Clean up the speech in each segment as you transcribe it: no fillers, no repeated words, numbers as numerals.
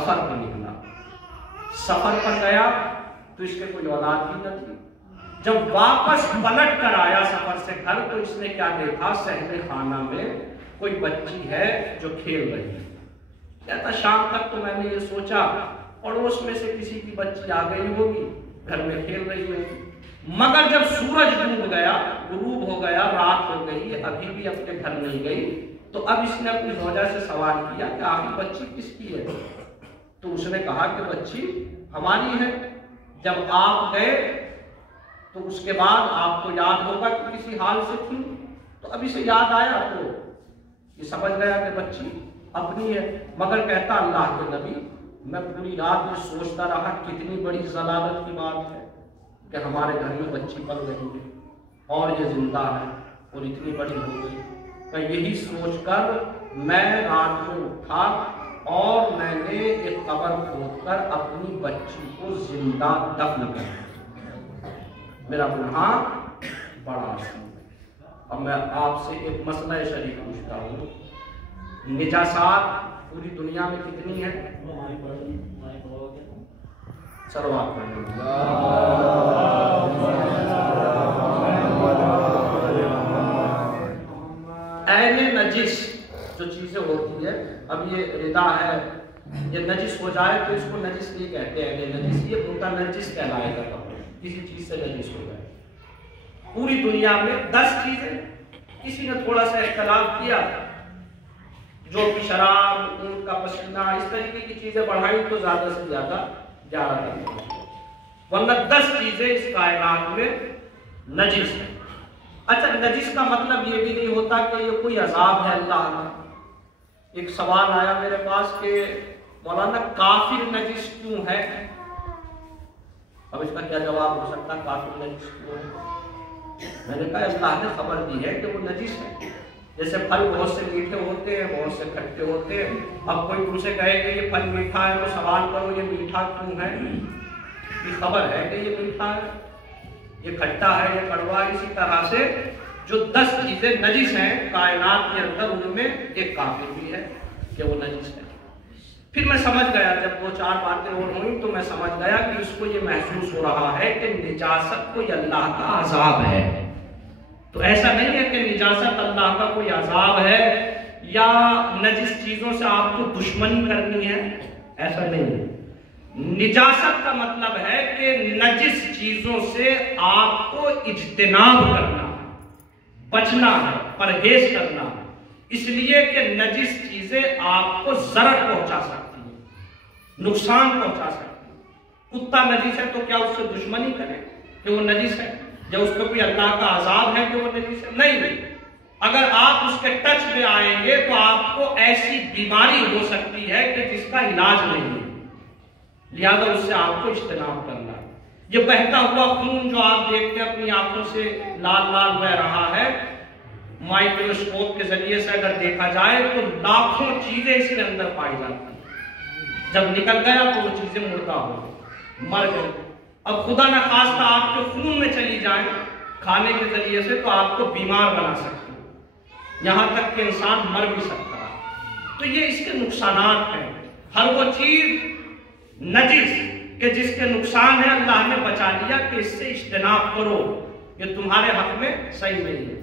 سفر پر نکلا، سفر پر گیا تو اس کے کوئی اولاد بھی نہ تھی۔ جب واپس پلٹ کر آیا سفر سے گھر تو اس نے کیا دیکھا، صحن خانہ میں کوئی بچی ہے جو کھیل رہی ہے۔ کہتا شام تک تو میں نے یہ سوچا پڑوس میں سے کسی کی بچی آ گئی ہوگی، گھر میں کھیل رہی ہوگی، مگر جب سورج ڈوب گیا، غروب ہو گیا، رات ہو گئی، ابھی بھی اپنے گھر نہیں گئی، تو اب اس نے اپنی زوجہ سے سوال کیا کہ آپ کی بچی کس کی ہے؟ تو اس نے کہا کہ بچی ہماری ہے، جب آپ گئے تو اس کے بعد آپ کو یاد ہوگا کہ کسی حال سے تھی، تو اب اسے یاد آیا تو یہ سمجھ گیا کہ بچی اپنی ہے، مگر کہتا اللہ کے نبی میں پوری رات میں سوچتا رہا کتنی بڑی ضلالت کی بات ہے کہ ہمارے گھر میں بچی پل رہی ہے اور یہ زندہ ہے اور اتنی بڑی ہو گئی۔ میں یہی سوچ کر میں رات میں اٹھا اور میں نے ایک قبر کھود کر اپنی بچی کو زندہ دفن کر دیا، میرا گناہ بڑا ہے۔ اب میں آپ سے ایک مسئلہ شریف پوچھتا ہوں، نجاسات پوری دنیا میں کتنی ہیں؟ صلوات پڑھیں۔ اہل نجس جو چیزیں ہوتی ہے، اب یہ ردا ہے، یہ نجس ہو جائے تو اس کو نجس نہیں کہتے ہیں اہل نجس، یہ متنجس کہلائے گا کسی چیز سے نجس ہو جائے۔ پوری دنیا میں 10 چیزیں، کسی نے تھوڑا سا اختلاف کیا، جو کہ شراب، اونٹ کا پسینہ، اس طریقے کی چیزیں بڑھائیں تو زیادہ سے زیادہ 11 کریں، ورنہ 10 چیزیں اس کائنات میں نجس ہیں۔ اچھا، نجس کا مطلب یہ بھی نہیں ہوتا کہ یہ کوئی عذاب ہے اللہ کا۔ ایک سوال آیا میرے پاس کہ مولانا کافر نجس کیوں ہے؟ اب اس کا کیا جواب ہو سکتا ہے کافر نجس کیوں ہے؟ میں نے کہا اللہ نے خبر دی ہے کہ وہ نجس ہے، جیسے پھل بہت سے میٹھے ہوتے ہیں، بہت سے کھٹے ہوتے ہیں۔ اب کوئی تم سے کہے کہ یہ پھل میٹھا ہے تو سوال کرو یہ میٹھا کیوں ہے؟ یہ خبر ہے کہ یہ میٹھا ہے، یہ کھٹا ہے، یہ کڑوا ہے۔ اسی طرح سے جو 10 چیزیں نجس ہیں کائنات کے اندر، ان میں ایک کافر بھی ہے کہ وہ نجس ہے۔ پھر میں سمجھ گیا، جب 2-4 باتیں اور ہوئیں تو میں سمجھ گیا کہ اس کو یہ محسوس ہو رہا ہے کہ نجاست کوئی اللہ کا عذاب ہے۔ تو ایسا نہیں ہے کہ نجاست اللہ کا کوئی عذاب ہے یا نجس چیزوں سے آپ کو دشمنی کرنی ہے، ایسا نہیں ہے۔ نجاست کا مطلب ہے کہ نجس چیزوں سے آپ کو اجتناب کرنا ہے، بچنا ہے، پرہیز کرنا ہے، اس لیے کہ نجس چیزیں آپ کو ضرر پہنچا سکتی ہیں، نقصان پہنچا سکتی ہیں۔ کتا نجس ہے تو کیا اس سے دشمنی کریں کہ وہ نجس ہے؟ جب اس پہ کوئی اللہ کا عذاب ہے کہ وہ نجس ہے؟ نہیں۔ اگر آپ اس کے ٹچ میں آئیں گے تو آپ کو ایسی بیماری ہو سکتی ہے کہ جس کا علاج نہیں ہے، لہذا اس سے آپ کو اجتناب کرنا ہے۔ یہ بہتا ہوا خون جو آپ دیکھتے ہیں اپنی آنکھوں سے لال لال بہ رہا ہے، مائکروسکوپ کے ذریعے سے اگر دیکھا جائے تو لاکھوں چیزیں اس کے اندر پائی جاتی ہیں، جب نکل گیا تو وہ چیزیں مردہ ہو گئی، مر گئی۔ اب خدا نہ خواستہ آپ کے خون میں چلی جائیں کھانے کے ذریعے سے تو آپ کو بیمار بنا سکتی ہے، یہاں تک کہ انسان مر بھی سکتا ہے۔ تو یہ اس کے نقصانات ہیں۔ ہر وہ چیز نجس کہ جس کے نقصان ہے اللہ نے بچا لیا کہ اس سے اجتناب کرو، یہ تمہارے حق میں صحیح نہیں ہے۔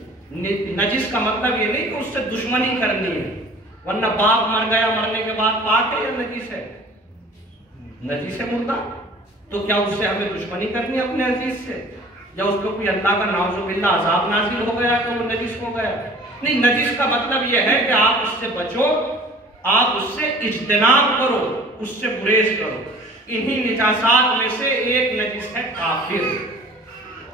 نجس کا مطلب یہ نہیں کہ اس سے دشمنی کرنی ہے، ورنہ باپ مر گیا، مرنے کے بعد پاک ہے یا نجس ہے؟ نجس ہے مردہ، تو کیا اس سے ہمیں دشمنی کرنی ہے اپنے عزیز سے؟ یا اس کو کوئی اللہ کا نعوذ باللہ عذاب نازل ہو گیا تو وہ نجس ہو گیا؟ نہیں، نجس کا مطلب یہ ہے کہ آپ اس سے بچو، آپ اس سے اجتناب کرو، اس سے گریز کرو۔ انہی نجاسات میں سے ایک نجس ہے کافر۔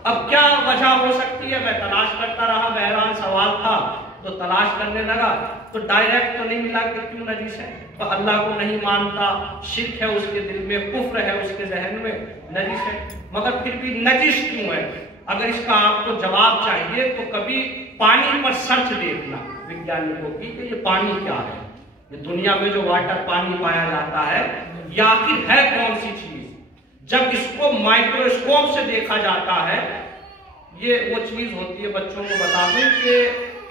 اب کیا وجہ ہو سکتی ہے؟ میں تلاش کرتا رہا، بہرحال سوال تھا تو تلاش کرنے لگا تو ڈائریکٹ تو نہیں ملا کہ کیوں نجس ہے۔ تو اللہ کو نہیں مانتا، شرک ہے اس کے دل میں، کفر ہے اس کے ذہن میں، نجس ہے۔ مگر پھر بھی نجس کیوں ہے؟ اگر اس کا آپ کو جواب چاہیے تو کبھی پانی پر سرچ دیکھنا وگیانکوں کی کہ یہ پانی کیا ہے، یہ دنیا میں جو واٹر پانی پایا جاتا ہے یہ آخر ہے کون سی چیز؟ جب اس کو مائکروسکوپ سے دیکھا جاتا ہے، یہ وہ چیز ہوتی ہے، بچوں کو بتا دوں کہ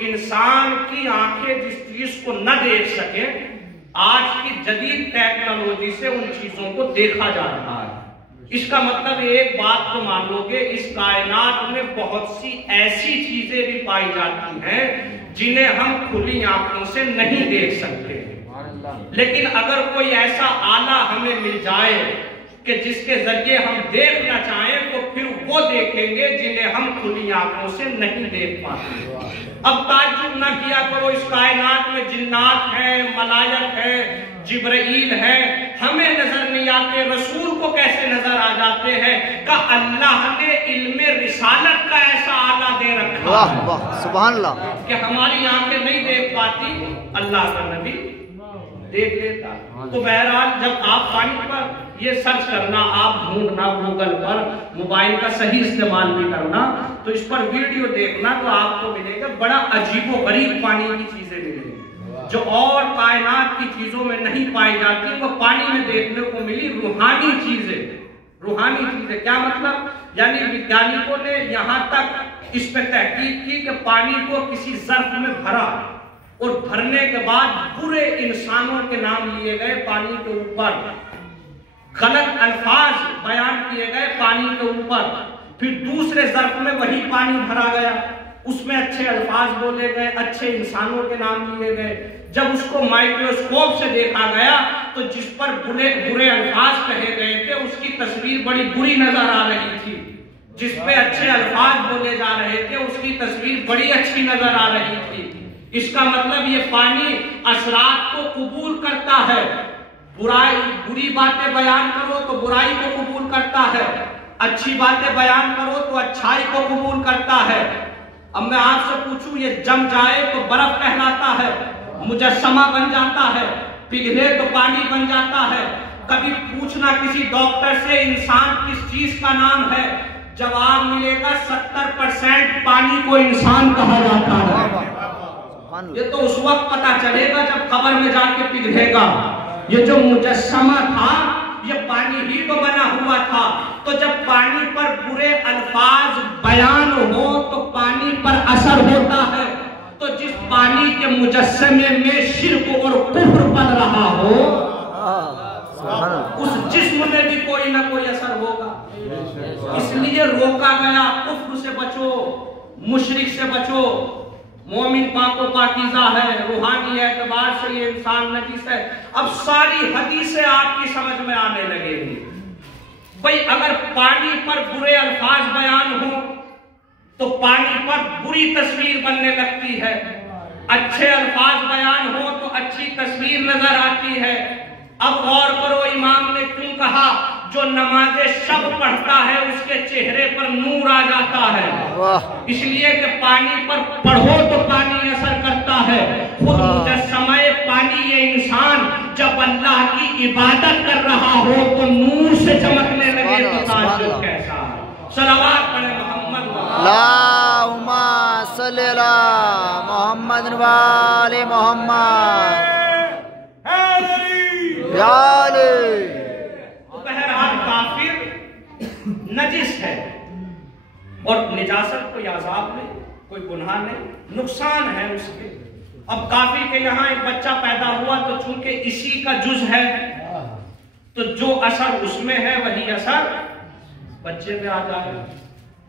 انسان کی آنکھیں جس چیز کو نہ دیکھ سکیں آج کی جدید ٹیکنالوجی سے ان چیزوں کو دیکھا جا رہا ہے۔ اس کا مطلب ایک بات تو مان لو گے، اس کائنات میں بہت سی ایسی چیزیں بھی پائی جاتی ہیں جنہیں ہم کھلی آنکھوں سے نہیں دیکھ سکتے، لیکن اگر کوئی ایسا آلہ ہمیں مل جائے کہ جس کے ذریعے ہم دیکھنا چاہیں تو پھر وہ دیکھیں گے جنہیں ہم کھلی آنکھوں سے نہیں دیکھ پاتے۔ اب تعجب نہ کیا کرو، اس کائنات میں جنات ہیں، ملائک ہیں، جبرائیل ہے، ہمیں نظر نہیں آتے، رسول کو کیسے نظر آ جاتے ہیں؟ کہ اللہ نے علم رسالت کا ایسا آلہ دے رکھا ہے، سبحان اللہ، کہ ہماری آنکھیں نہیں دیکھ پاتی، اللہ کا نبی دیکھ لیتا۔ تو بہرحال جب آپ پانی پر یہ سرچ کرنا، آپ ڈھونڈنا گوگل پر، موبائل کا صحیح استعمال بھی کرنا، تو اس پر ویڈیو دیکھنا تو آپ کو ملے گا بڑا عجیب و غریب پانی کی چیزیں ملیں گی جو اور کائنات کی چیزوں میں نہیں پائی جاتی، وہ پانی میں دیکھنے کو ملی۔ روحانی چیزیں، روحانی چیزیں کیا مطلب؟ یعنی ویگیانکوں نے یہاں تک اس پہ تحقیق کی کہ پانی کو کسی ظرف میں بھرا اور بھرنے کے بعد برے انسانوں کے نام لیے گئے پانی کے اوپر، غلط الفاظ بیان کیے گئے پانی کے اوپر، پھر دوسرے ظرف میں وہی پانی بھرا گیا، اس میں اچھے الفاظ بولے گئے، اچھے انسانوں کے نام لیے گئے۔ جب اس کو مائکروسکوپ سے دیکھا گیا تو جس پر برے الفاظ کہے گئے تھے اس کی تصویر بڑی بری نظر آ رہی تھی، جس پہ اچھے الفاظ بولے جا رہے تھے اس کی تصویر بڑی اچھی نظر آ رہی تھی۔ اس کا مطلب یہ پانی اثرات کو قبول کرتا ہے، بری باتیں بیان کرو تو برائی کو قبول کرتا ہے، اچھی باتیں بیان کرو تو اچھائی کو قبول کرتا ہے۔ اب میں آپ سے پوچھوں، یہ جم جائے تو برف کہلاتا ہے، مجسمہ بن جاتا ہے، پگھلے تو پانی بن جاتا ہے۔ کبھی پوچھنا کسی ڈاکٹر سے انسان کس چیز کا نام ہے، جواب ملے گا 70% پانی کو انسان کہا جاتا ہے۔ یہ تو اس وقت پتا چلے گا جب قبر میں جا کے پگھلے گا۔ یہ جو مجسمہ تھا یہ پانی ہی تو بنا ہوا تھا، تو جب پانی پر برے الفاظ بیان ہو تو پانی پر اثر ہوتا ہے، تو جس پانی کے مجسمے میں شرک اور کفر پل رہا ہو اس جسم میں بھی کوئی نہ کوئی اثر ہوگا۔ اس لیے روکا گیا، کفر سے بچو، مشرک سے بچو، مومن پاک و پاکیزہ ہے، روحانی اعتبار سے یہ انسان نجس ہے۔ اب ساری حدیثیں آپ کی سمجھ میں آنے لگے گی۔ بھئی اگر پانی پر برے الفاظ بیان ہوں تو پانی پر بری تصویر بننے لگتی ہے، اچھے الفاظ بیان ہوں تو اچھی تصویر نظر آتی ہے۔ اب غور کرو امام نے کیوں کہا جو نماز شب پڑھتا ہے اس کے چہرے پر نور آ جاتا ہے؟ اس لیے کہ پانی پر پڑھو تو پانی اثر کرتا ہے۔ خود مجسمہ پانی یہ انسان جب اللہ کی عبادت کر رہا ہو تو نور سے چمکنے لگے تو تعجب کیسا ہے؟ صلوات پڑھیں محمد اللہم صلی علی محمد و آل محمد یا علی۔ بہرحال کافر نجس ہے اور نجاست کوئی عذاب نہیں، کوئی گناہ نہیں، نقصان ہے اس کے۔ اب کافر کے یہاں ایک بچہ پیدا ہوا تو چونکہ اسی کا جز ہے تو جو اثر اس میں ہے وہی اثر بچے میں آ جائے گا۔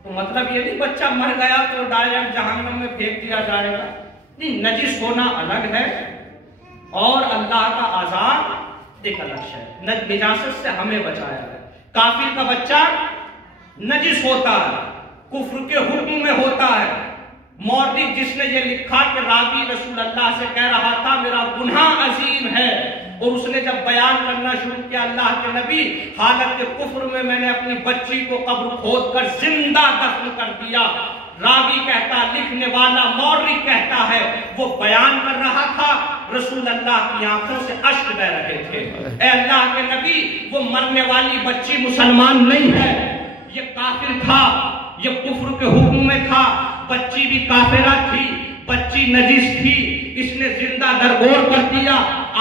تو مطلب یہ نہیں بچہ مر گیا تو ڈائریکٹ جہنم میں پھینک دیا جائے گا، نہیں، نجس ہونا الگ ہے اور اللہ کا عذاب ایک الگ شے۔ نجاست سے ہمیں بچایا ہے۔ کافر کا بچہ نجس ہوتا ہے، کفر کے حکم میں ہوتا ہے۔ مورخ جس نے یہ لکھا کہ راوی رسول اللہ سے کہہ رہا تھا میرا گناہ عظیم ہے، اور اس نے جب بیان کرنا شروع کیا اللہ کے نبی حالت کے کفر میں نے اپنی بچی کو قبر کھود کر زندہ دفن کر دیا، راوی کہتا، لکھنے والا مورخ کہتا ہے وہ بیان کر رہا تھا رسول اللہ کی آنکھوں سے اشک بہ رہے تھے۔ اے اللہ کے نبی وہ مرنے والی بچی مسلمان نہیں ہے، یہ کافر تھا، یہ کفر کے حکم میں تھا، بچی بھی کافرہ تھی، بچی نجس تھی، اس نے زندہ درگور کر دیا،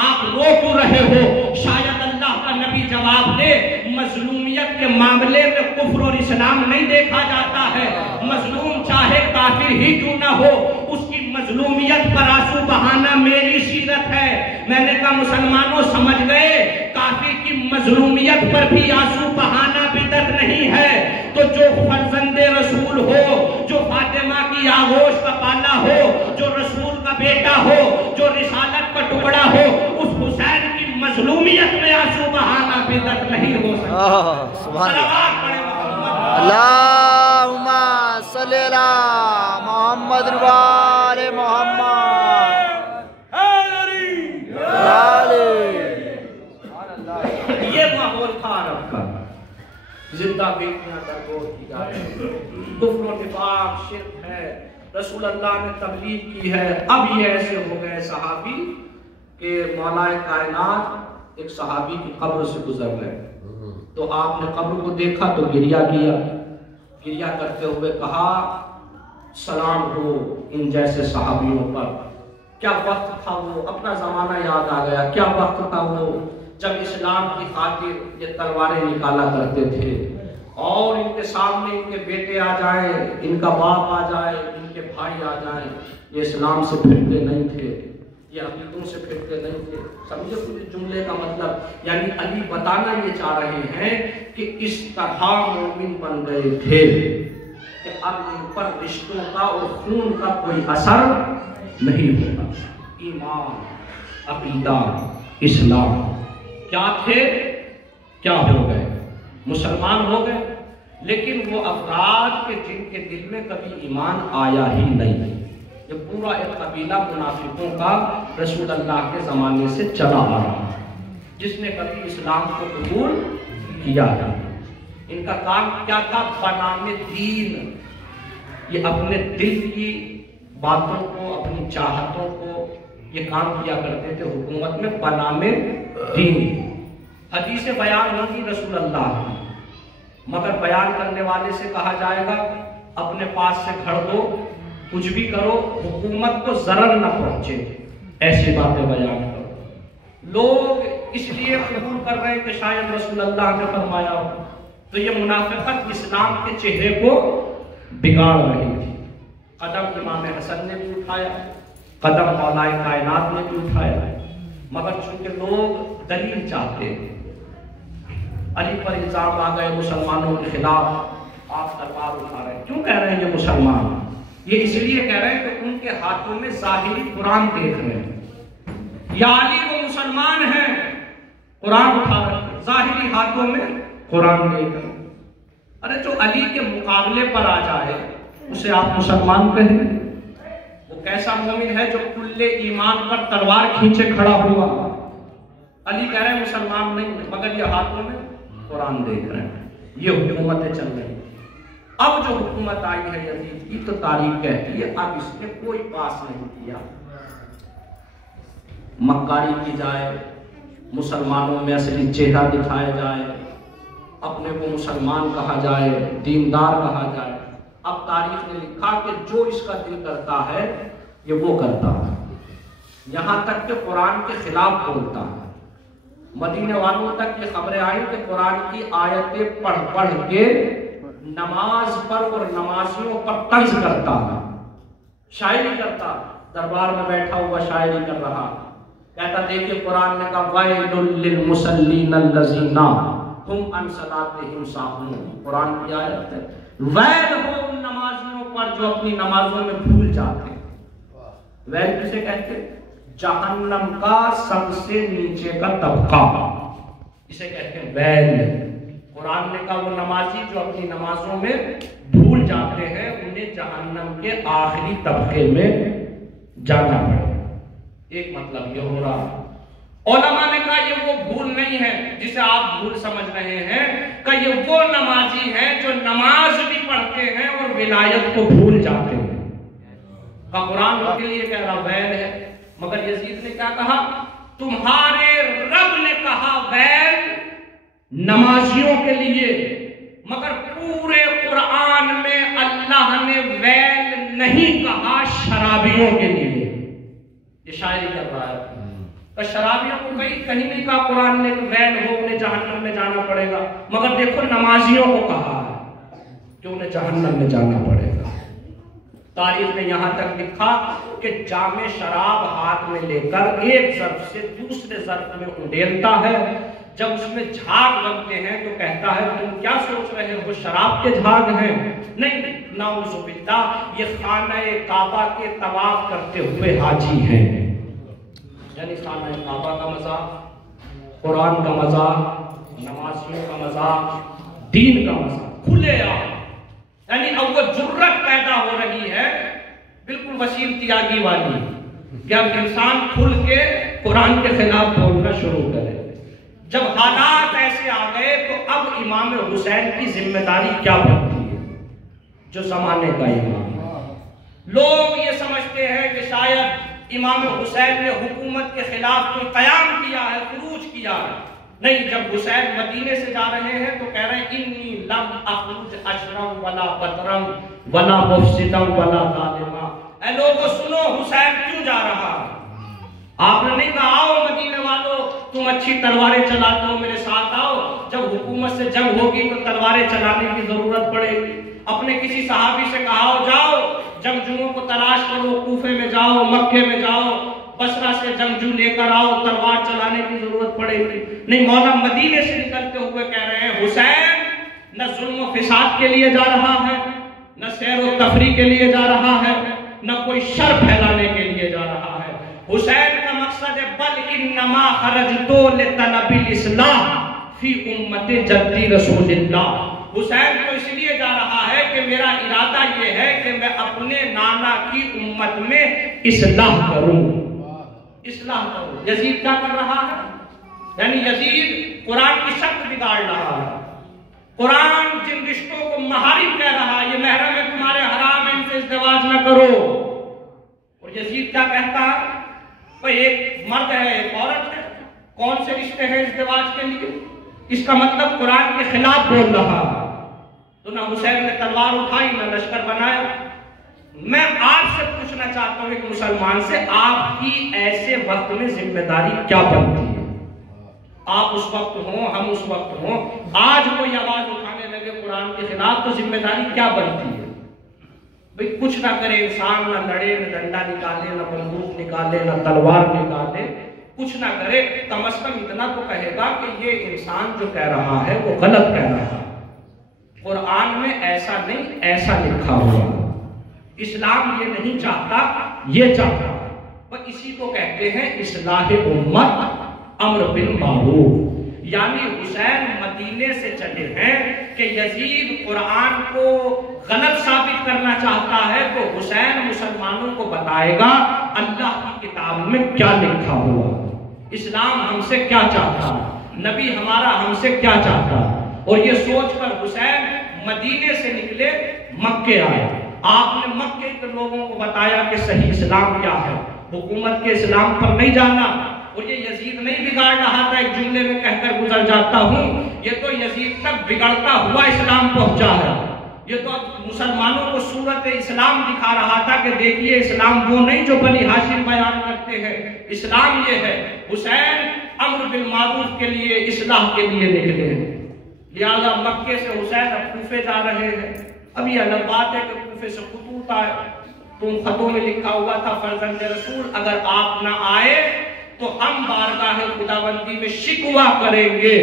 آپ رو کیوں رہے ہو؟ شاید اللہ کا نبی جواب دے مظلومیت کے معاملے میں کفر اور اسلام نہیں دیکھا جاتا ہے، مظلوم چاہے کافر ہی کیوں نہ ہو اس کی مظلومیت پر آنسو بہانا میری سیرت ہے. میں نے کہا مسلمانوں سمجھ گئے کافر کی مظلومیت پر بھی آنسو بہانا بدعت نہیں ہے. تو جو فرزند رسول ہو, جو فاطمہ کی آغوش کا پالا ہو, جو رسول کا بیٹا ہو, جو رسالت کا ٹکڑا ہو, اس حسین کی مظلومیت میں آنسو بہانا بدعت نہیں ہو سکتا. سبحان اللہ. اللہم صلی علی محمد وآل محمد. یہ ماحول تھا عرب کا. زندہ بیٹیاں درگور کی جا رہی ہیں, کفر و نفاق شرک ہے, رسول اللہ نے تبلیغ کی ہے. اب یہ ایسے ہو گئے صحابی کہ مولا کائنات ایک صحابی کی قبر سے گزر گئے, تو آپ نے قبر کو دیکھا تو گریہ کیا. گریہ کرتے ہوئے کہا سلام ہو ان جیسے صحابیوں پر. کیا وقت تھا وہ, اپنا زمانہ یاد آ گیا. کیا وقت تھا وہ جب اسلام کی خاطر یہ تلواریں نکالا کرتے تھے, اور ان کے سامنے ان کے بیٹے آ جائیں, ان کا باپ آ جائے, ان کے بھائی آ جائیں. یہ اسلام سے پھرتے نہیں تھے, یہ عقیدوں سے پھرتے نہیں تھے. سمجھے پورے جملے کا مطلب؟ یعنی علی بتانا یہ چاہ رہے ہیں کہ اس طرح مومن بن گئے تھے کہ اب ان پر رشتوں کا اور خون کا کوئی اثر نہیں ہوگا. ایمان, عقیدہ, اسلام کیا تھے کیا ہو گئے, مسلمان ہو گئے. لیکن وہ افراد کے جن کے دل میں کبھی ایمان آیا ہی نہیں. یہ پورا ایک قبیلہ منافقوں کا رسول اللہ کے زمانے سے چلا آ رہا ہے, جس نے کبھی اسلام کو قبول کیا تھا. ان کا کام کیا تھا؟ بنام دین. یہ اپنے دل کی باتوں کو, اپنی چاہتوں کو یہ کام کیا کرتے تھے حکومت میں بنام دین. حدیث بیان ہوگی رسول اللہ کی, مگر بیان کرنے والے سے کہا جائے گا اپنے پاس سے گھڑ دو, کچھ بھی کرو, حکومت کو ضرر نہ پہنچے, ایسی باتیں بیان کرو. لوگ اس لیے قبول کر رہے ہیں کہ شاید رسول اللہ نے فرمایا ہو. تو یہ منافقت اسلام کے چہرے کو بگاڑ رہی تھی. قدم امام حسن نے بھی اٹھایا, قدم مولا کائنات نے بھی اٹھایا, مگر چونکہ لوگ دلیل چاہتے ہیں. علی پر الزام آ گئے مسلمانوں کے خلاف, آپ تلوار اٹھا رہے ہیں. کیوں کہہ رہے ہیں یہ مسلمان؟ یہ اس لیے کہہ رہے ہیں کہ ان کے ہاتھوں میں ظاہری قرآن دیکھ رہے ہیں. یا علی وہ مسلمان ہیں, قرآن اٹھا رہے ہیں, ظاہری ہاتھوں میں قرآن دیکھ رہے ہیں. ارے جو علی کے مقابلے پر آ جائے اسے آپ مسلمان کہیں؟ وہ کیسا مومن ہے جو کل ایمان پر تلوار کھینچے کھڑا ہوا؟ علی کہہ رہے ہیں مسلمان نہیں ہے, مگر یہ ہاتھوں میں قرآن دیکھ رہے ہیں. یہ حکومتیں چل رہی ہیں. اب جو حکومت آئی ہے یزید کی, تو تاریخ کہتی ہے اب اس نے کوئی پاس نہیں کیا. مکاری کی جائے, مسلمانوں میں اصلی چہرہ دکھایا جائے, اپنے کو مسلمان کہا جائے, دیندار کہا جائے. اب تاریخ نے لکھا کہ جو اس کا دل کرتا ہے یہ وہ کرتا ہے, یہاں تک کہ قرآن کے خلاف بولتا ہے. مدینے والوں تک یہ خبریں آئیں کہ قرآن کی آیتیں پڑھ پڑھ کے نماز پر اور نمازیوں پر طنز کرتا ہے, شاعری کرتا. دربار میں بیٹھا ہوا شاعری کر رہا, کہتا دیکھیں قرآن نے کہا وَيْلٌ لِّلْمُصَلِّينَ الَّذِينَ هُمْ عَنْ صَلَاتِهِمْ سَاهُونَ. قرآن کی آیت ہے, ویل ہو ان نمازیوں پر جو اپنی نمازوں میں بھول جاتے ہیں. ویل کسے کہتے ہیں؟ جہنم کا سب سے نیچے کا طبقہ, اسے کہتے ہیں ویل. قرآن نے کہا وہ نمازی جو اپنی نمازوں میں بھول جاتے ہیں انہیں جہنم کے آخری طبقے میں جانا پڑے. ایک مطلب یہ ہو رہا. علماء نے کہا یہ وہ بھول نہیں ہے جسے آپ بھول سمجھ رہے ہیں, کہ یہ وہ نمازی ہیں جو نماز بھی پڑھتے ہیں اور ولایت کو بھول جاتے ہیں. کا قرآن کے لیے کہہ رہا ویل ہے, مگر یزید نے کیا کہا؟ تمہارے رب نے کہا ویل نمازیوں کے لیے, مگر پورے قرآن میں اللہ نے ویل نہیں کہا شرابیوں کے لیے. یہ شاعری کر رہا ہے. تو شرابیوں کو کہیں نہیں کہا قرآن نے ویل ہو انہیں جہنم میں جانا پڑے گا, مگر دیکھو نمازیوں کو کہا ہے کہ انہیں جہنم میں جانا پڑے گا. تاریخ نے یہاں تک لکھا کہ جام شراب ہاتھ میں لے کر ایک ظرف سے دوسرے ظرف میں انڈیلتا ہے، جب اس میں جھاگ بنتے ہیں تو کہتا ہے تم کیا سوچ رہے ہو شراب کے جھاگ ہیں؟ نہیں، نعوذ باللہ، یہ خانہ کعبہ کے طواف کرتے ہوئے حاجی ہیں۔ یعنی خانہ کعبہ کا مذاق، قرآن کا مذاق، نمازیوں کا مذاق، دین کا مذاق کھلے عام، یعنی اب وہ جرت پیدا ہو رہی ہے بالکل وسیم تیاگی والی کہ اب انسان کھل کے قرآن کے خلاف بولنا شروع کرے۔ جب حالات ایسے آ گئے تو اب امام حسین کی ذمہ داری کیا بنتی ہے؟ جو زمانے کا امام ہے، لوگ یہ سمجھتے ہیں کہ شاید امام حسین نے حکومت کے خلاف کوئی قیام کیا ہے، خروج کیا ہے۔ نہیں، جب حسین مدینے سے جا رہے ہیں تو کہہ رہے ہیں انی لم اخرج اشرم ولا بدرم ولا مفسدم ولا ظالما۔ اے لوگو سنو، حسین کیوں جا رہا ہے؟ آپ نے نہیں کہا آؤ مدینے والوں تم اچھی تلواریں چلاتے ہو میرے ساتھ آؤ، جب حکومت سے جنگ ہوگی تو تلواریں چلانے کی ضرورت پڑے گی۔ اپنے کسی صحابی سے کہا جاؤ جنگجوؤں کو تلاش کرو، کوفے میں جاؤ، مکے میں جاؤ، بصرہ سے جنگجو لے کر آؤ، تلوار چلانے کی ضرورت پڑے گی۔ نہیں، مولا مدینے سے نکلتے ہوئے کہہ رہے ہیں حسین نہ ظلم و فساد کے لیے جا رہا ہے، نہ سیر و تفریح کے لیے جا رہا ہے، نہ کوئی شر پھیلانے کے لیے جا رہا ہے۔ حسین کا مقصد ہے بل انما خرجت لطلب الاصلاح فی امت جدی رسول اللہ۔ حسین تو اس لیے جا رہا ہے کہ میرا ارادہ یہ ہے کہ میں اپنے نانا کی امت میں اصلاح کروں، اصلاح کروں۔ یزید کیا کر رہا ہے؟ یعنی یزید قرآن کی شکل بگاڑ رہا ہے، قرآن جن رشتوں کو محارم کہہ رہا ہے، یہ محرم ہے تمہارے حرام ہے، ان سے ازدواج نہ کرو۔ اور یزید کیا کہتا ہے؟ کوئی ایک مرد ہے ایک عورت ہے، کون سے رشتے ہیں ازدواج کے لیے؟ اس کا مطلب قرآن کے خلاف بول رہا ہے۔ تو نہ حسین نے تلوار اٹھائی نہ لشکر بنایا۔ میں آپ سے پوچھنا چاہتا ہوں ایک مسلمان سے، آپ کی ایسے وقت میں ذمہ داری کیا بنتی ہے؟ آپ اس وقت ہوں، ہم اس وقت ہوں، آج کوئی آواز اٹھانے لگے قرآن کے خلاف تو ذمہ داری کیا بنتی ہے؟ بھئی کچھ نہ کرے انسان، نہ لڑے، نہ ڈنڈا نکالے، نہ بندوق نکالے، نہ تلوار نکالے، کچھ نہ کرے، کم از کم اتنا تو کہے گا کہ یہ انسان جو کہہ رہا ہے وہ غلط کہہ رہا ہے، قرآن میں ایسا نہیں ایسا لکھا ہوا، اسلام یہ نہیں چاہتا یہ چاہتا ہے۔ وہ اسی کو کہتے ہیں اصلاح امت، امر بالمعروف۔ یعنی حسین مدینے سے چلے ہیں کہ یزید قرآن کو غلط ثابت کرنا چاہتا ہے تو حسین مسلمانوں کو بتائے گا اللہ کی کتاب میں کیا لکھا ہوا، اسلام ہم سے کیا چاہتا ہے، نبی ہمارا ہم سے کیا چاہتا ہے۔ اور یہ سوچ کر حسین مدینے سے نکلے، مکے آئے۔ آپ نے مکے کے لوگوں کو بتایا کہ صحیح اسلام کیا ہے، حکومت کے اسلام پر نہیں جانا۔ اور یہ یزید نہیں بگاڑ رہا تھا ایک جملے میں کہہ کر گزر جاتا ہوں، یہ تو یزید تک بگڑتا ہوا اسلام پہنچا ہے۔ یہ تو مسلمانوں کو صورت اسلام دکھا رہا تھا کہ دیکھیے اسلام وہ نہیں جو بنی ہاشم بیان کرتے ہیں، اسلام یہ ہے۔ حسین امر بالمعروف کے لیے، اصلاح کے لیے نکلے ہیں، لہذا مکے سے حسین اب کوفے جا رہے ہیں۔ اب یہ الگ بات ہے کہ کوفے سے خطوط آئے، تم خطوں میں لکھا ہوا تھا فرزند رسول اگر آپ نہ آئے تو ہم بارگاہ خداوندی میں شکوہ کریں گے،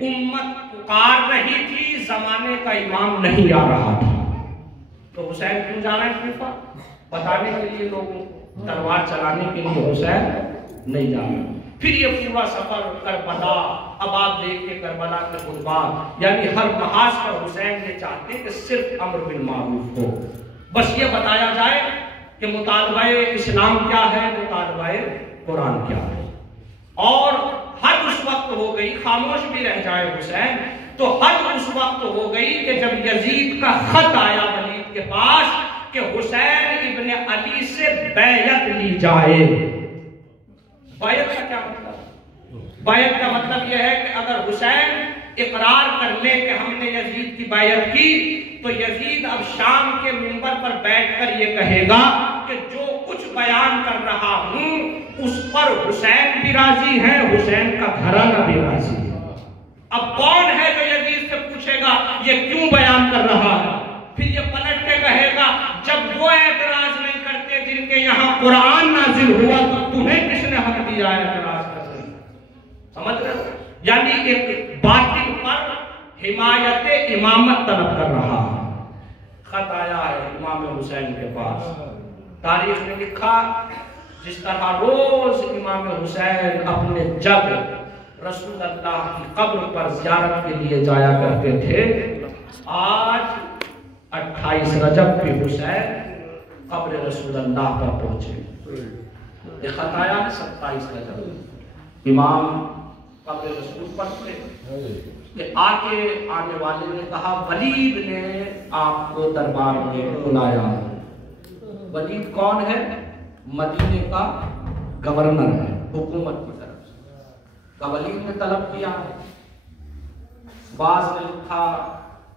امت پکار رہی تھی، زمانے کا امام نہیں آ رہا تھا۔ تو حسین کیوں جا رہے ہیں کوفہ؟ بتانے کے لیے لوگوں کو، تلوار چلانے کے لیے حسین نہیں جا رہا۔ پھر یہ پورا سفر کربلا، اب آپ دیکھیں کربلا کے خطبات، یعنی ہر محاذ پر حسین یہ چاہتے کہ صرف امر بالمعروف ہو، بس یہ بتایا جائے کہ مطالبہ اسلام کیا ہے، مطالبہ قرآن کیا ہے۔ اور حد اس وقت ہو گئی، خاموش بھی رہ جائے حسین تو حد اس وقت ہو گئی کہ جب یزید کا خط آیا ولید کے پاس کہ حسین ابن علی سے بیعت لی جائے۔ بیعت کا کیا مطلب؟ بیعت کا مطلب یہ ہے کہ اگر حسین اقرار کر لے کہ ہم نے یزید کی بیعت کی تو یزید اب شام کے منبر پر بیٹھ کر یہ کہے گا کہ جو کچھ بیان کر رہا ہوں اس پر حسین بھی راضی ہے، حسین کا گھرانہ بھی راضی ہے۔ اب کون ہے جو یزید سے پوچھے گا یہ کیوں بیان کر رہا ہے؟ پھر یہ پلٹ کے کہے گا جب وہ اعتراض نہیں کرتے جن کے یہاں قرآن نازل ہوا تو تمہیں کس نے حق دیا ہے اعتراض کرنے؟ سمجھ رہے ہو؟ یعنی ایک باطل پر حمایت امامت طلب کر رہا ہے۔ خط آیا ہے امام حسین کے پاس، تاریخ میں لکھا جس طرح روز امام حسین اپنے جد رسول اللہ کی قبر پر زیارت کے لیے جایا کرتے تھے، آج 28 رجب کے حسین قبر رسول اللہ پر پہنچے۔ یہ خط آیا ہے 27 رجب، امام قبر رسول پر تھے کہ آنے والے نے کہا ولید نے آپ کو دربار میں بلایا۔ ولید کون ہے؟ مدینے کا گورنر ہے حکومت کی طرف سے، ولید نے طلب کیا۔ بعض نے لکھا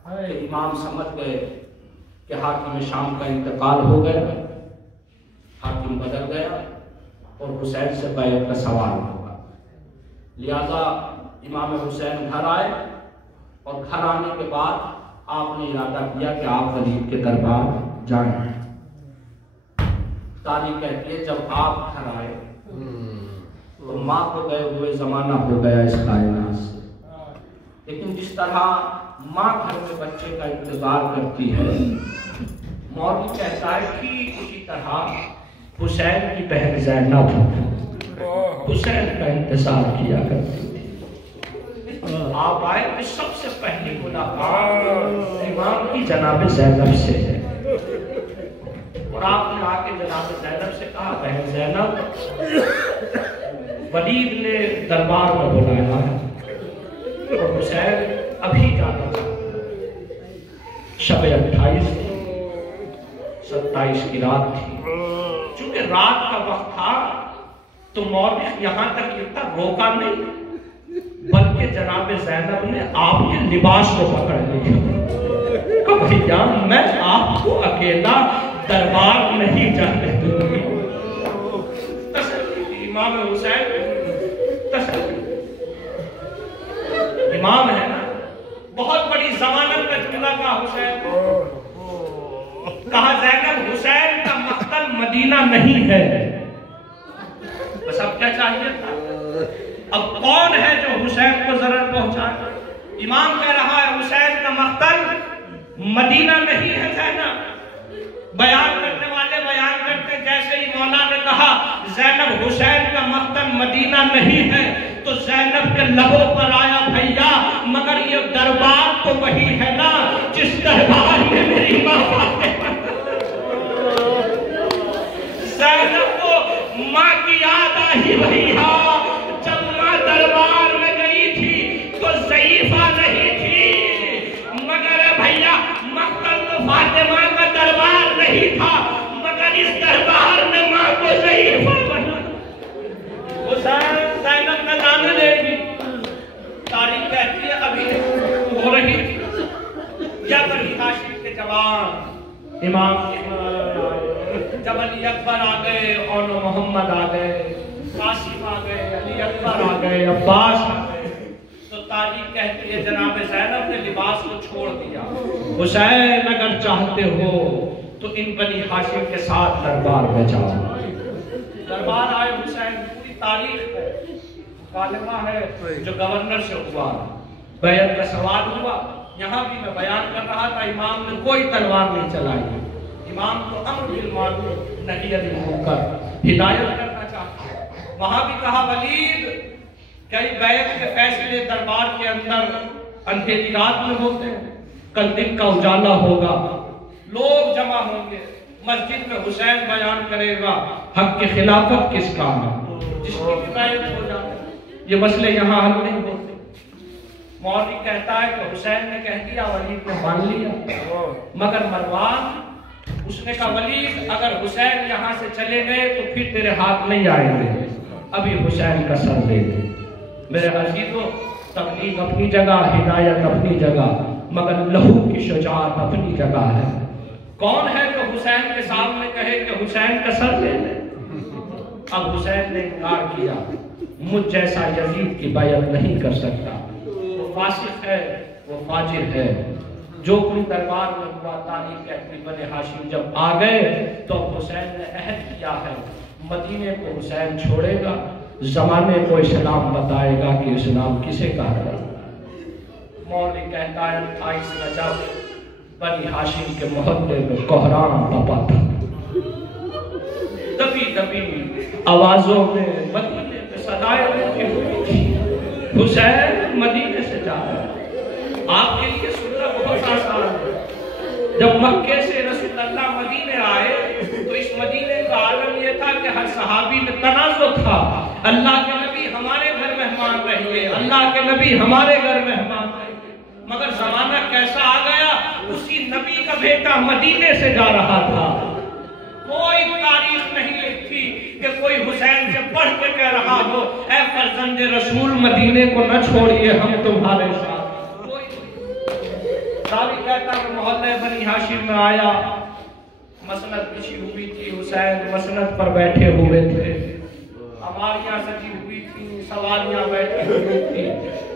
کہ امام سمجھ گئے کہ حاکم شام کا انتقال ہو گیا، حاکم بدل گیا اور حسین سے بیعت کا سوال ہوگا، لہذا امام حسین گھر آئے اور گھر آنے کے بعد آپ نے ارادہ کیا کہ آپ ولید کے دربار جائیں۔ تاریخ کہتی ہے جب آپ گھر آئے تو ماں کو گئے ہوئے زمانہ ہو گیا اس کائنات سے، لیکن جس طرح ماں گھر میں بچے کا انتظار کرتی ہے، مولوی کہتا ہے کہ اسی طرح حسین کی بہن زینب حسین کا انتظار کیا کرتی تھی۔ آپ آئے تو سب سے پہلی ملاقات امام کی جناب زینب سے ہے، اور آپ نے آ کے جناب زینب سے کہا بہن زینب ولید نے دربار میں بلایا ہے اور حسین ابھی جانا تھا۔ شب 28 تھی، 27 کی رات تھی، چونکہ رات کا وقت تھا تو مورخ یہاں تک لکھتا روکا نہیں، بلکہ جناب زینب نے آپ کے لباس کو پکڑ لیا کہ بھیا میں آپ کو اکیلا دربار نہیں جانے دوں گی۔ تسلی امام حسین، تسلی امام ہے نا، بہت بڑی ضمانت کا جملہ کا حسین کہا زینب حسین کا مقتل مدینہ نہیں ہے، بس اب کیا چاہیے تھا؟ اب کون ہے جو حسین کو ضرر پہنچائے؟ امام کہہ رہا ہے حسین کا مقتل مدینہ نہیں ہے زینب۔ بیان کرنے والے بیان کرتے جیسے ہی مولا نے کہا زینب حسین کا مقتل مدینہ نہیں ہے تو زینب کے لبوں پر آیا بھیا مگر یہ دربار تو وہی ہے نا جس دربار میں میری ماں فاطمہ۔ زینب کو ماں کی یاد آئی بھیا، جب ماں دربار میں گئی تھی تو ضعیفہ نہیں تھی، مگر بھیا مقتل تو فاطمہ کا دربار نہیں تھا مگر اس دربار میں ماں کو ضعیفہ بنا۔ حسین زینب میں جانے دے گی، تاریخ کہتی ہے ابھی ہو رہی تھی یا بنی ہاشم کے جوان امام جب علی اکبر آ گئے اور محمد آ گئے، قاسم آ گئے، علی اکبر آ گئے، عباس آ گئے، تو تاریخ کہتی ہے جناب زینب نے لباس کو چھوڑ دیا۔ حسین اگر چاہتے ہو تو ان بنی ہاشم کے ساتھ دربار میں جاؤ۔ دربار آئے حسین، پوری تاریخ ہے، مکالمہ ہے جو گورنر سے ہوا، بیعت کا سوال ہوا۔ یہاں بھی میں بیان کر رہا تھا امام نے کوئی تلوار نہیں چلائی، امام کو امر بالمعروف نہی عن المنکر ہدایت کرنا چاہتے ہیں۔ وہاں بھی کہا ولید کئی بیعت کے فیصلے دربار کے اندر اندھیری رات میں ہوتے ہیں، کل دن کا اجالا ہوگا، لوگ جمع ہوں گے، مسجد میں حسین بیان کرے گا حق کی خلافت کس کا ہے، جس کی بیعت ہو جاتی ہے۔ یہ مسئلے یہاں حل نہیں ہوتے۔ مولوی کہتا ہے کہ حسین نے کہہ دیا، ولید نے مان لیا، مگر مروان اس نے کہا ولید اگر حسین یہاں سے چلے گئے تو پھر تیرے ہاتھ نہیں آئیں گے، ابھی حسین کا سر دے دے۔ میرے عزیزو، تبلیغ اپنی جگہ، ہدایت اپنی جگہ، مگر لہو کی شجاعت اپنی جگہ ہے۔ کون ہے جو حسین کے سامنے کہے کہ حسین کا سر دے دے؟ اب حسین نے انکار کیا، مجھ جیسا یزید کی بیعت نہیں کر سکتا، وہ فاسق ہے، وہ فاجر ہے، جو کچھ دربار میں ہوا تاریخ کہتی بنی ہاشم جب آ گئے تو حسین نے عہد کیا ہے مدینے کو حسین چھوڑے گا، زمانے کو اسلام بتائے گا کہ اسلام کسے کہا ہے۔ مولوی کہتا ہے 28 رجب بنی ہاشم کے محلے میں کوہرام پپا تھا، دبی دبی آوازوں میں مدینے میں صدائیں اٹھی ہوئی تھی، حسین مدینے سے جا رہا ہے۔ آپ کے لیے سننا بہت آسان ہے، جب مکے سے رسول اللہ مدینے آئے تو اس مدینے کا عالم یہ تھا کہ ہر صحابی میں تنازع تھا، اللہ کے نبی ہمارے گھر مہمان رہیے، اللہ کے نبی ہمارے گھر مہمان رہیے، مگر زمانہ کیسا آ گیا، اسی نبی کا بیٹا مدینے سے جا رہا تھا۔ کوئی تاریخ نہیں لکھی کہ کوئی حسین سے پڑھ کے کہہ رہا ہو اے فرزند رسول مدینے کو نہ چھوڑیے ہم تمہارے ساتھ۔ راوی کہتا کہ محلے بنی ہاشم میں آیا، مسند بچھی ہوئی تھی، حسین مسند پر بیٹھے ہوئے تھے، ہماریاں سجی ہوئی تھی، سواریاں بیٹھی ہوئی تھی،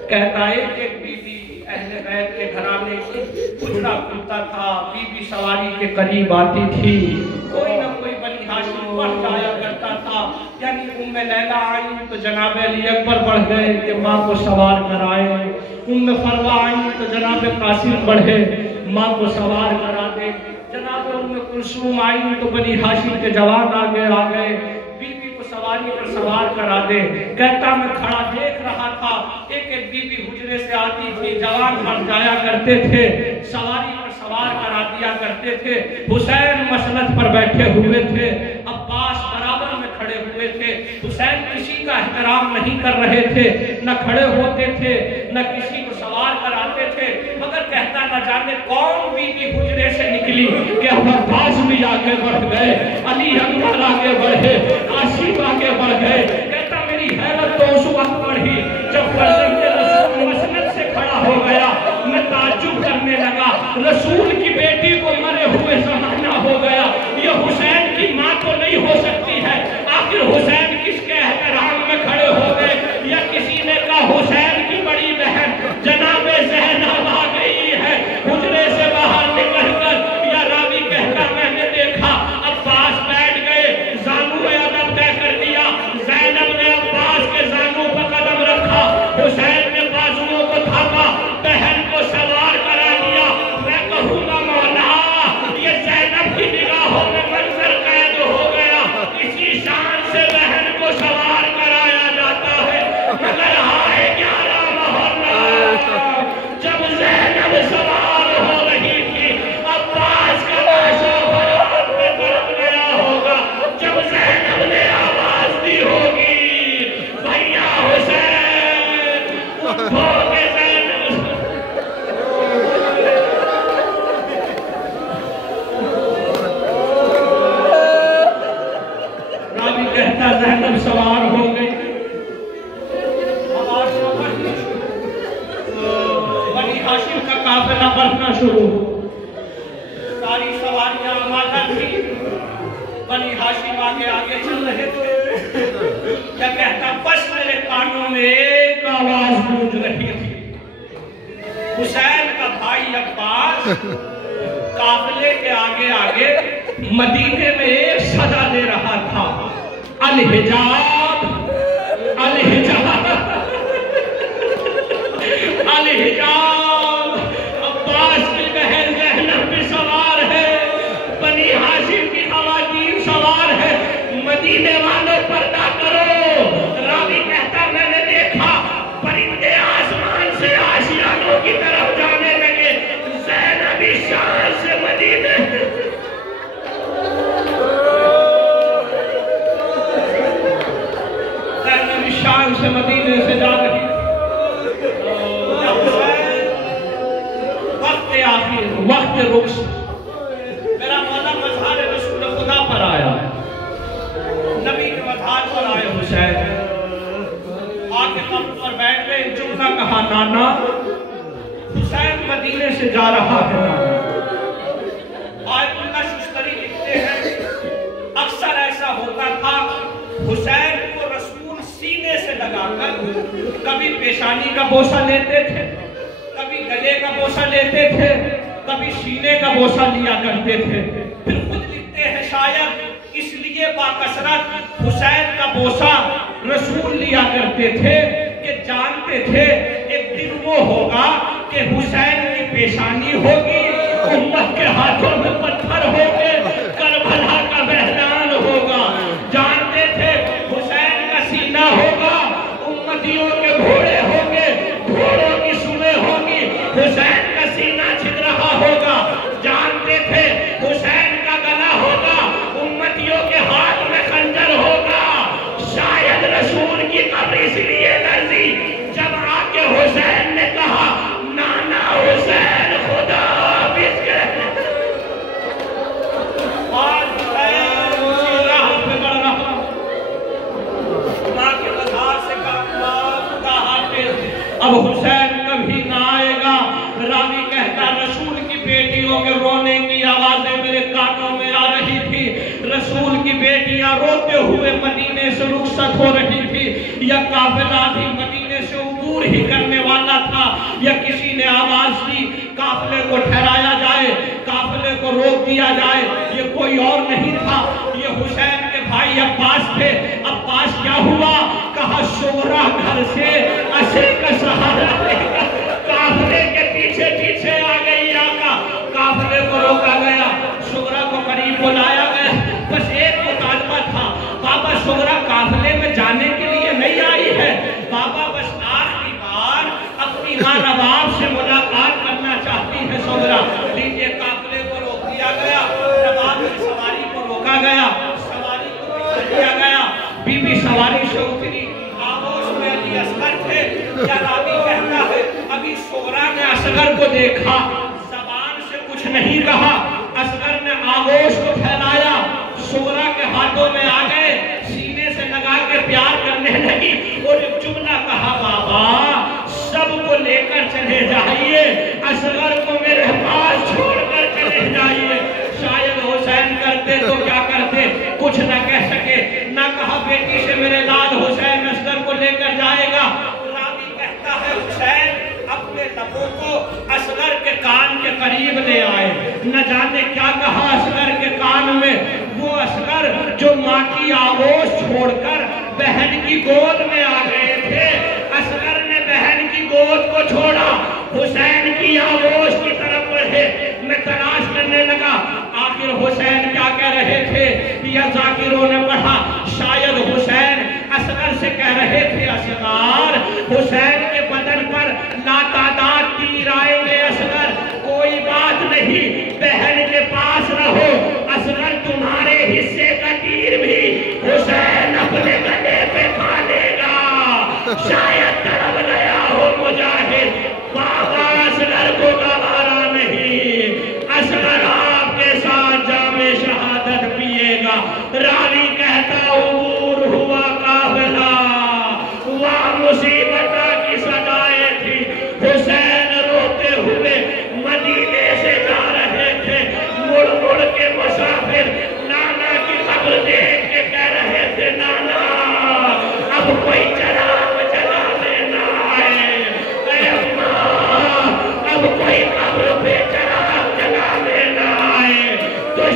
کہتا ایک ایک بی بی اہل بیت کے گھرانے کی اجڑا کھلتا تھا، بی بی سواری کے قریب آتی تھی، کوئی نہ کوئی بنی ہاشم بڑھ جایا کرتا تھا، یعنی ام لیلہ آئی تو جناب علی اکبر بڑھ گئے کہ ماں کو سوار کرائے، ام فروا آئی تو جناب قاسم بڑھے ماں کو سوار کرا دے، جناب ام کلثوم آئی تو بنی ہاشم کے جوان آگے آ گئے، بیوی کو سواری پر سوار کرا دے۔ کہتا میں کھڑا دیکھ رہا تھا، ایک ایک بیوی حجرے سے آتی تھی، جوان بڑھ جایا کرتے تھے، سواری پر سوار کرا دیا کرتے تھے، حسین مسند پر بیٹھے ہوئے تھے، عباس برابر میں کھڑے ہوئے تھے، حسین کسی کا احترام نہیں کر رہے تھے، نہ کھڑے ہوتے تھے نہ کسی کو سوار کراتے تھے، مگر کہتا نہ جانے کون بیوی حجرے سے نکلی کہ عباس بھی آگے بڑھ گئے، علی اکبر آگے بڑھے، قاسم آگے بڑھ گئے، کہتا میری حیرت تو اس وقت بڑھی جب فرزند رسول مسند سے کھڑا ہو گیا، میں تعجب کرنے لگا، رسول کی بیٹی کو مرے ہوئے زمانہ ہو گیا، یہ حسین کی ماں تو نہیں ہو سکتی ہے، آخر حسین کس کے احترام میں کھڑے ہو گئے، یا کسی نے کہا حسین کی بڑی بہن جناب زینب آ گئی ہے حجرے سے باہر نکل کر، یا راوی کہتا میں نے دیکھا عباس بیٹھ گئے، زانو ادب طے کر دیا، زینب نے عباس کے زانو پر قدم رکھا، حسین نے بازوؤں کو تھاما، بہن کو سوار کرا دیا۔ میں کہوں گا مولا یہ زینب کی نگاہوں میں منظر قید ہو گیا، اسی شان سے بہن کو سوار کرایا جاتا ہے، مگر ہائے 11 محرم جب زینب سوار ہو رہی تھی، عباس کا پیسہ فرات میں برق گیا ہوگا، جب زینب نے آواز دی ہوگی بھیا حسین اٹھو کے زینب۔ راوی کہتا زینب سوار ہو گئی، بنی ہاشم کا قافلہ بڑھنا شروع ہو، ساری سواریاں آمادہ تھی، بنی ہاشم آگے آگے چل رہے تھے، کیا کہتا بس میرے کانوں میں ایک آواز گونج رہی تھی، حسین کا بھائی عباس قافلے کے آگے آگے مدینے میں ایک صدا دے رہا تھا، الحجاب الحجاب الحجاب، عباس کی بہن زینب بھی سوار ہے، بنی ہاشم کی خواتین سوار ہے، مدینے والوں پردہ کرو۔ راوی کہتا میں نے دیکھا پرندے آسمان سے آشیانوں کی طرف جانے لگے، زینب شان سے مدینے زینب شان سے مدینے سے جا رہی، وقت رخص میرا مولا مظہر رسول خدا پر آیا، نبی کے مظہر پر آئے حسین، آگے قبر پر بیٹھ گئے، جملہ کہا نانا حسین مدینے سے جا رہا ہے۔ آیت اللہ شستری لکھتے ہیں اکثر ایسا ہوتا تھا حسین کو رسول سینے سے لگا کر کبھی پیشانی کا بوسہ لیتے تھے، کبھی گلے کا بوسہ لیتے تھے، کبھی سینے کا بوسہ لیا کرتے تھے. پھر خود لکھتے ہیں شاید اس لیے باکثرت حسین کا بوسہ رسول لیا کرتے تھے کہ جانتے تھے ایک دن وہ ہوگا کہ حسین کی پیشانی ہوگی، امت کے ہاتھوں میں پتھر ہوگے، کربلا کا میدان ہوگا. جانتے تھے حسین کا سینہ ہوگا، امتیوں کے گھوڑے ہوں گے، گھوڑوں کی سنیں ہوں گی، حسین کا سینہ چھد رہا ہوگا. جانتے تھے حسین کا گلا ہوگا، امتیوں کے ہاتھ میں خنجر ہوگا. شاید رسول کی قبر اس لیے لرزی جب آ کے حسین نے کہا نانا حسین خدا حافظ کہتے. آج حسین اسی راہ پہ بڑھ رہا، ماں کے بازار سے کہا خدا حافظ. اب حسین کبھی نہ آئے گا. راوی کہتا رسول کی بیٹیوں کے رونے کی آوازیں میرے کانوں میں آ رہی تھی. رسول کی بیٹیاں روتے ہوئے مدینے سے رخصت ہو رہی تھی. یا قافلہ بھی مدینے سے عبور ہی کرنے والا تھا، یا کسی نے آواز دی قافلے کو ٹھہرایا جائے، قافلے کو روک دیا جائے. یہ کوئی اور نہیں تھا، یہ حسین کے بھائی عباس تھے. عباس کیا ہوا؟ کہا شورا گھر سے عصر کا سہارا لے کر قافلے کے پیچھے پیچھے آ گئی. آقا قافلے کو روکا گیا، شورا کو قریب بلایا گیا. بس ایک مطالبہ تھا، بابا شورا قافلے میں جانے کے لیے نہیں آئی ہے، بابا بس آخری بار اپنی ماں رباب سے ملاقات کرنا چاہتی ہے. شورا لیجیے قافلے کو روک دیا گیا، رباب کی سواری کو روکا گیا، سواری کو روک دیا گیا. بی بی سواری سے اتری، آغوش میں علی اصغر تھے. کیا راوی کہتا ہے ابھی شورا نے اصغر کو دیکھا، زبان سے کچھ نہیں کہا. اصغر نے آغوش کو پھیلایا، شورا کے ہاتھوں میں آ گئے، سینے سے لگا کے پیار کرنے لگی اور ایک جملہ کہا بابا سب کو لے کر چلے جائیے، اصغر کو میرے پاس چھوڑ کر چلے جائیے. شاید حسین کرتے تو کیا کرتے، کچھ نہ کہہ سکے، نہ کہا بیٹی سے میرے لال حسین اصغر کو لے کر جائے گا. راوی کہتا ہے حسین اپنے لبوں کو اصغر کے کان کے قریب لے آئے. نہ جانے کیا کہا اصغر کے کان میں. وہ اصغر جو ماں کی آغوش چھوڑ کر بہن کی گود میں آ گئے تھے، اصغر نے بہن کی گود کو چھوڑا، حسین کی آغوش کی طرف بڑھے. میں تلاش کرنے لگا آخر حسین کیا کہہ رہے تھے. یا ذاکروں نے پڑھا شاید حسین اصغر سے کہہ رہے تھے اصغر حسین کے بدن پر لاتعداد تیر آئیں گے، اصغر کوئی بات نہیں، بہن کے پاس رہو، اصغر تمہارے حصے کا تیر بھی حسین اپنے گلے پہ کھا لے گا. شاید تڑپ گیا ہو مجاہد، بابا اصغر کو گوارا نہیں، اصغر آپ کے ساتھ جام شہادت پیے گا. راوی کہتا عبور ہوا قافلہ، وہاں مصیبت کی صدائیں تھی. حسین روتے ہوئے مدینے سے جا رہے تھے، مڑ مڑ کے مسافر نانا کی قبر دیکھ کے کہہ رہے تھے نانا اب کوئی چراغ جلانے نہ آئے، اے اماں اب کوئی قبر پہ چراغ جلانے نہ آئے. تو